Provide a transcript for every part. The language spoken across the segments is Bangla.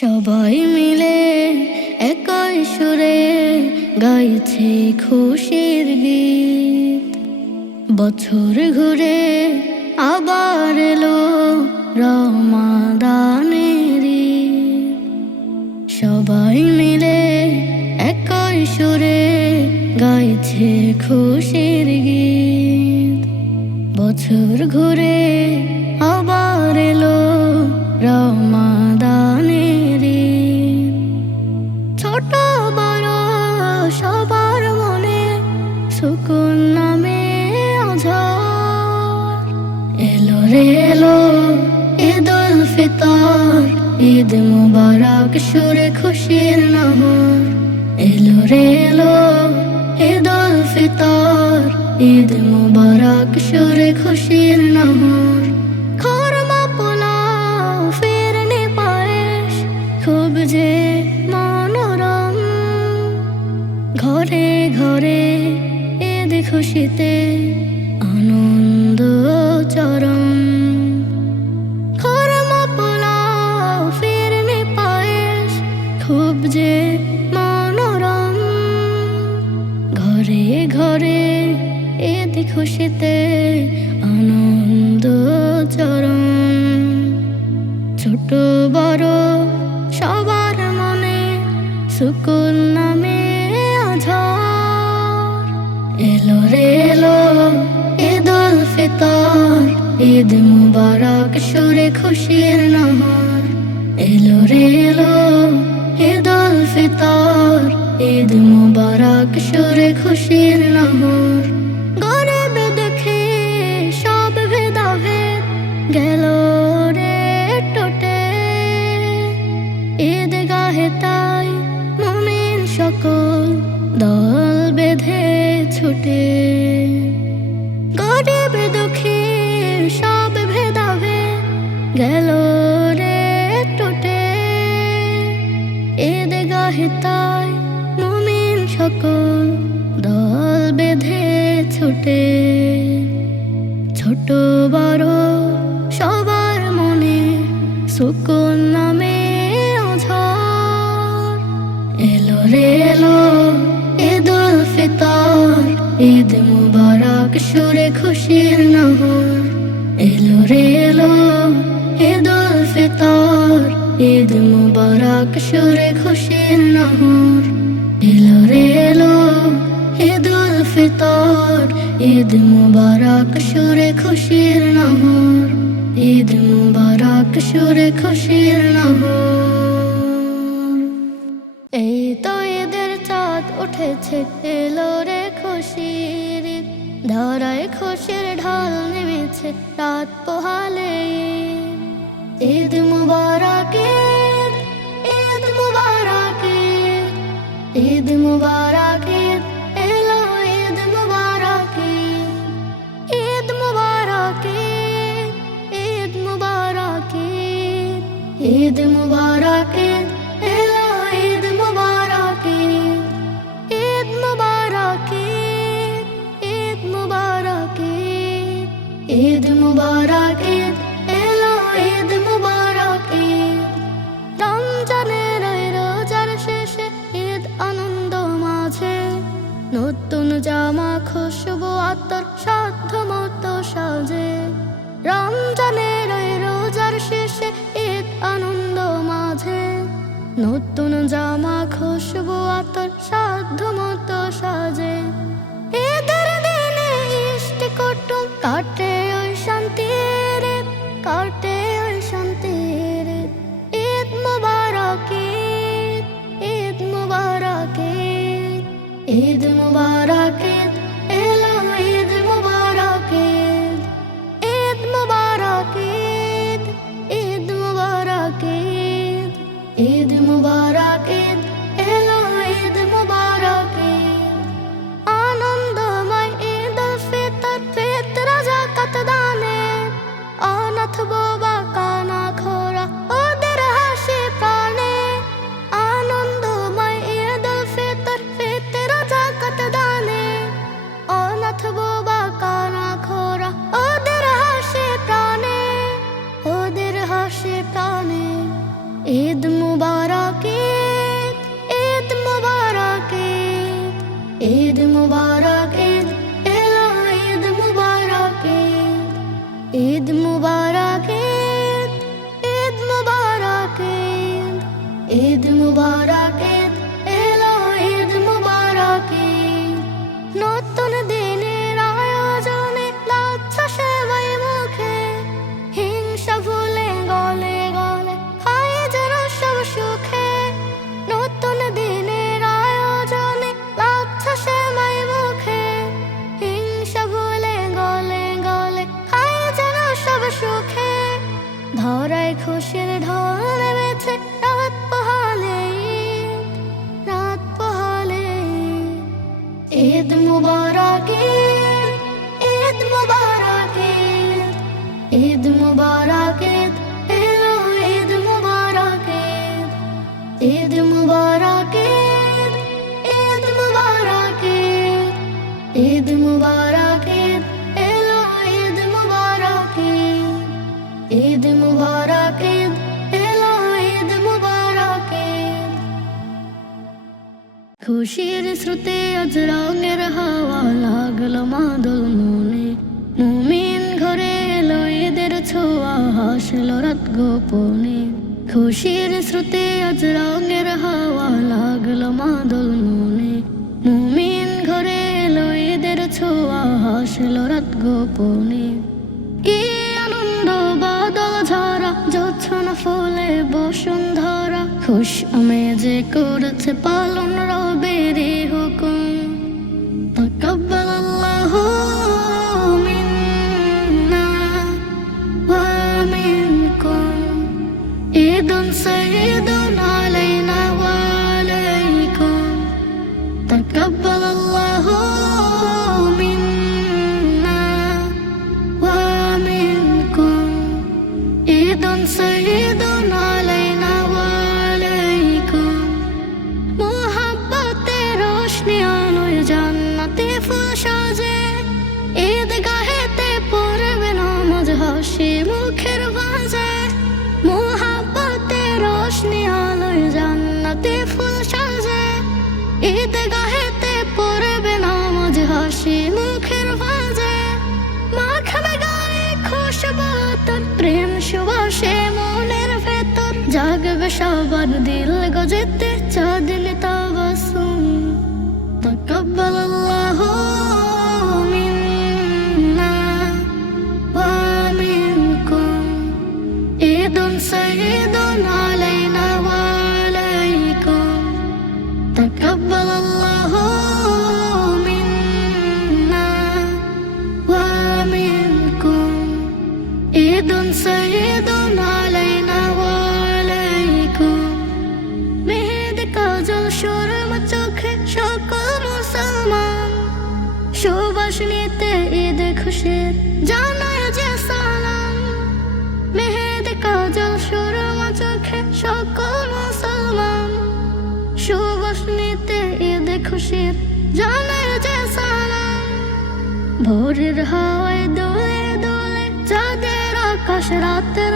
সবাই মিলে একই সুরে গাইছে খুশির গীত। বছর ঘুরে আবার এলো রমাদানের সবাই মিলে একই সুরে গাইছে খুশির গীত। বছর ঘুরে ঈদ মুবারক সুরে খুশির নহর ঈদ মুবারক, সুরে খুশির নহর। এলো রে, এলো ঈদ উল ফিতর। ঈদ মুবারক, সুরে খুশির নহর। মুবারক সুরে খুশির নহর। এলো রে এলো ঈদ ফিতর। ঈদ মুবারক সুরে খুশির নহর। ঈদ মুবারক সুরে খুশির নহর। এই তো ঈদের চাঁদ উঠেছে, এলো রে খুশির। ধরায় খুশির ঢাল নেমেছে, রাত পোহালে ঈদ মুবারক ঈদ মুবারক ঈদ, এলো ঈদ মুবারক ঈদ। মুবারক ঈদ, মুবারক ঈদ মুবারক নতুন জামা খুশবু আতর সাধ্য মতো সাজে ঈদের দিনে ইষ্ট কুটুম কাটে ওই ঈদ, কাটে ওই শান্তির ঈদ। মুবারক ঈদ, মুবারক ঈদ মুবারক ঈদ মুবারক ঈদ, এলো ঈদ মুবারক ঈদ। ঈদ মুবারক ঈদ, ঈদ মুবারক ঈদ, ঈদ মুবারক ঈদ, এলো ঈদ মুবারক ঈদ। ঈদ মুবারক ঈদ এলো ঈদ মুবারক ঈদ খুশির শ্রুতে আজ রঙের হাওয়া লাগল মাদল মনে ঈদের ছোঁয়া হাসলো রাত গোপনে। খুশির শ্রুতে আজ রঙের হাওয়া লাগল মাদল মনে। মুমিন ঘরে এলো ঈদের ছোঁয়া হাসলো রাত গোপনে। কি আনন্দ, বাদল ঝরা ফুলে বসুন্ধরা। খুশ আমেজে করেছে পালন রবের জান্নাতে ফুল সাজে, ঈদ গাহেতে পড়বে নামাজ হাসি, মুখের ভাজে মাখাবে গায়ে খুশবু তোর প্রেম সুবাসে মনের ভেতর। জাগবে সবার দিল গজেতে চাঁদিন কাজল চোখে সকল মুসলমান। সুবাস নিতে ঈদ খুশির জানায় যে সালাম। মেহেদ কাজল সরম চোখে সকল মুসলমান। সুবাস নিতে ঈদ খুশির জানায় যে সালাম। ভোরের হাওয়ায় দোলে দোলে চাঁদের আকাশ রাতের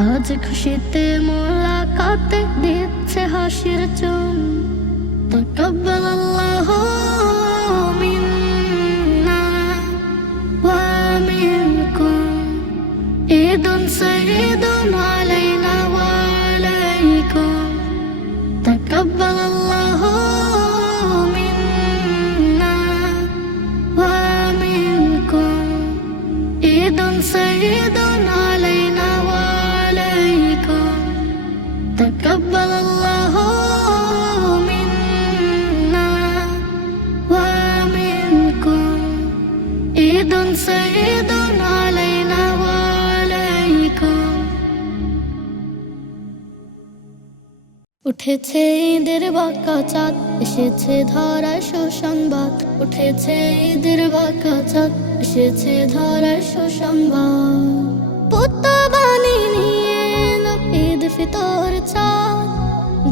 আজ খুশিতে মোলাকাতে দিচ্ছে হাসির চুম। তকব্বাল আল্লাহ মিন্না ওয়া মিনকুম। ঈদুন উঠেছে ঈদের বাঁকা চাঁদ এসেছে ধরায় সুসংবাদ। উঠেছে ঈদের বাঁকা চাঁদ এসেছে ধরায় সুসংবাদ। পোতা বাণী নিয়ে ঈদ ফিতর চাঁদ।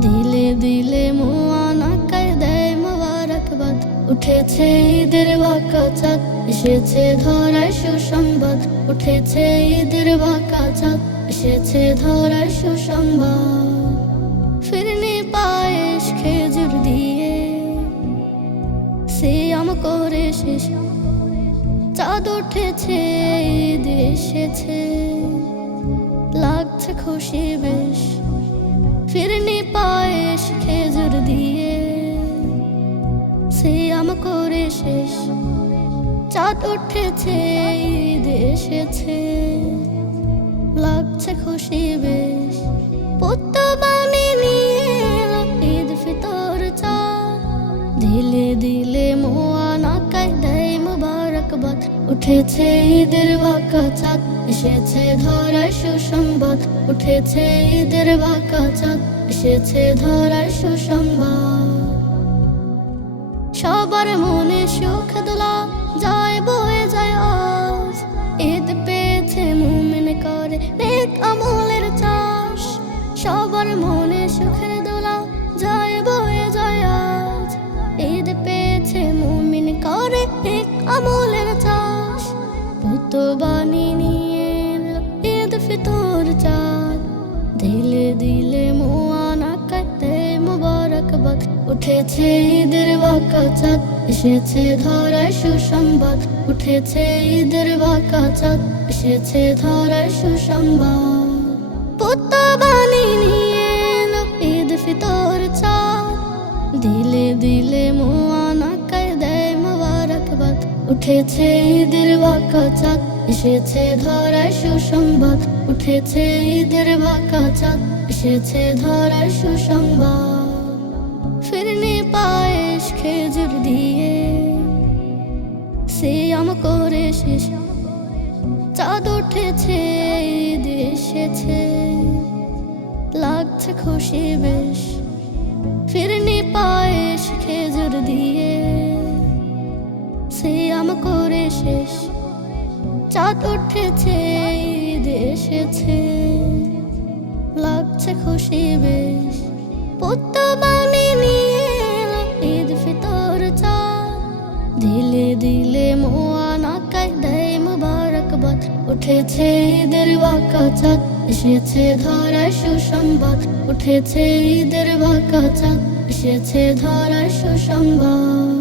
দিলে দিলে মোয়ানা কায় দেয় মোবারকবাদ। উঠেছে ঈদের বাঁকা চাঁদ এসেছে ধরায় সুসংবাদ। উঠেছে ঈদের বাঁকা চাঁদ এসেছে ধরায় সুসংবাদ। করে শেষ। চাঁদ উঠেছে এসেছে। লাগছে খুশি বেশ। ফিরনি পায়েস খেজুর দিয়ে। সে আম করে শেষ। চাঁদ উঠেছে এসেছে। লাগছে খুশি বেশ। পুত্ত বাণী নিয়ে, ঈদ ফিতর চাঁদ দিলে দিলে মুবারকবাদ উঠেছে ঈদের বাঁকা চাঁদ এসেছে ধরার সুসংবাদ। উঠেছে ঈদের বাঁকা চাঁদ এসেছে ধরার সুসংবাদ। সবার মনে সুখ দোলা, যায় বয়ে যায় আজ। ঈদ পেয়েছে মুমিন করে, নেক আমলের চাষ। সবার মনে সুখের উঠেছে ঈদের বাঁকা চাঁদ এসেছে ধরার সুসংবাদ। ফিতর চাঁদ। দিলে দিলে মোয়ানা দেয় মুবারকবাদ। উঠেছে ঈদের বাঁকা চাঁদ এসেছে ধরার সুসংবাদ। উঠেছে ঈদের বাঁকা চাঁদ এসেছে ধরার সুসংবাদ। ফিরনি পায়েস খেজুর দিয়ে সে করে শেষ। চাঁদ উঠেছে এসেছে। লাগছে খুশি বেশ। ফিরনি পায়েস খেজুর দিয়ে। সে করে শেষ। চাঁদ উঠেছে এসেছে। লাগছে খুশি বেশ। উঠেছে ঈদের বাঁকা চাঁদ এসেছে ধরার সুসংবাদ। উঠেছে ঈদের বাঁকা চাঁদ এসেছে ধরার সুসংবাদ।